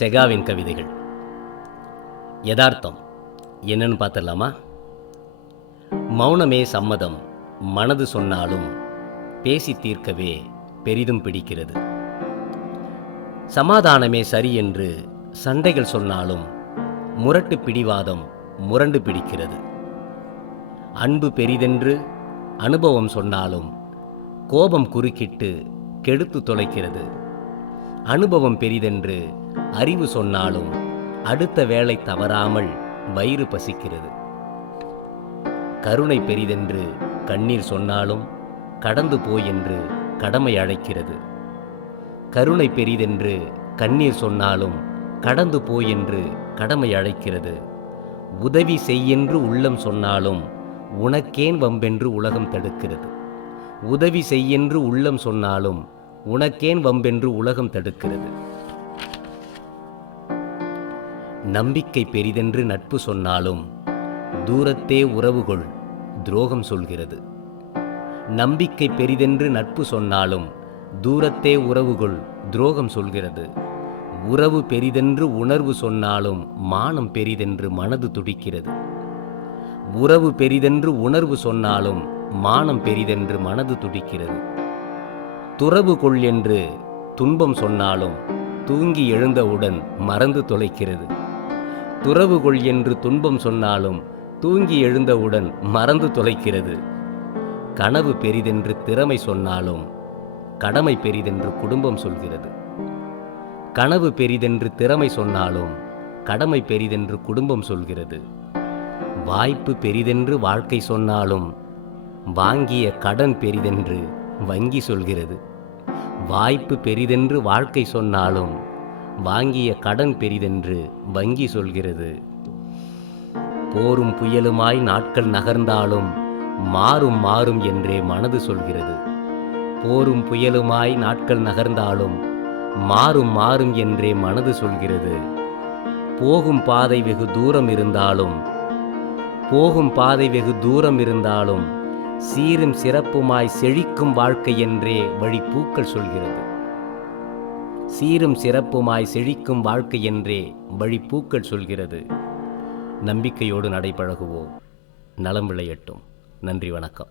செகாவின் கவிதைகள். யதார்த்தம். என்னன்னு பார்த்துடலாமா? மௌனமே சம்மதம். மனது சொன்னாலும் பேசி தீர்க்கவே பெரிதும் பிடிக்கிறது. சமாதானமே சரி என்று சண்டைகள் சொன்னாலும் முரட்டு பிடிவாதம் முரண்டு பிடிக்கிறது. அன்பு பெரிதென்று அனுபவம் சொன்னாலும் கோபம் குறுக்கிட்டு கெடுத்து தொலைக்கிறது. அனுபவம் பெரிதென்று அறிவு சொன்னாலும் அடுத்த வேலை தவறாமல் வயிறு பசிக்கிறது. கருணை பெரிதென்று கண்ணீர் சொன்னாலும் கடந்து போய் என்று கடமை அழைக்கிறது. கருணை பெரிதென்று கண்ணீர் சொன்னாலும் கடந்து போய் என்று கடமை அழைக்கிறது. உதவி செய்யென்று உள்ளம் சொன்னாலும் உனக்கேன் வம்பென்று உலகம் தடுக்கிறது. உதவி செய்யென்று உள்ளம் சொன்னாலும் உனக்கேன் வம்பென்று உலகம் தடுக்கிறது. நம்பிக்கை பெரிதென்று நட்பு சொன்னாலும் தூரத்தே உறவுகொள் துரோகம் சொல்கிறது. நம்பிக்கை பெரிதென்று நட்பு சொன்னாலும் தூரத்தே உறவுகொள் துரோகம் சொல்கிறது. உறவு பெரிதென்று உணர்வு சொன்னாலும் மானம் பெரிதென்று மனது துடிக்கிறது. உறவு பெரிதென்று உணர்வு சொன்னாலும் மானம் பெரிதென்று மனது துடிக்கிறது. துறவு கொள் என்று துன்பம் சொன்னாலும் தூங்கி எழுந்தவுடன் மறந்து தொலைக்கிறது. துறவு கொள் என்று துன்பம் சொன்னாலும் தூங்கி எழுந்தவுடன் மறந்து தொலைக்கிறது. கனவு பெரிதென்று திறமை சொன்னாலும் கடமை பெரிதென்று குடும்பம் சொல்கிறது. கனவு பெரிதென்று திறமை சொன்னாலும் கடமை பெரிதென்று குடும்பம் சொல்கிறது. வாய்ப்பு பெரிதென்று வாழ்க்கை சொன்னாலும் வாங்கிய கடன் பெரிதென்று வங்கி சொல்கிறது. வாய்ப்பு பெரிதென்று வாழ்க்கை சொன்னாலும் வாங்கிய கடன் பெரிதென்று வங்கி சொல்கிறது. போரும் புயலுமாய் நாட்கள் நகர்ந்தாலும் மாறும் மாறும் என்றே மனது சொல்கிறது. போரும் புயலுமாய் நாட்கள் நகர்ந்தாலும் மாறும் மாறும் என்றே மனது சொல்கிறது. போகும் பாதை வெகு தூரம் இருந்தாலும் போகும் பாதை வெகு தூரம் இருந்தாலும் சீரும் சிறப்புமாய் செழிக்கும் வாழ்க்கை என்றே வழி பூக்கள் சொல்கிறது. சீரும் சிறப்புமாய் செழிக்கும் வாழ்க்கை என்றே வழி பூக்கள் சொல்கிறது. நம்பிக்கையோடு நடைபழகுவோம். நலம் விளையட்டும். நன்றி வணக்கம்.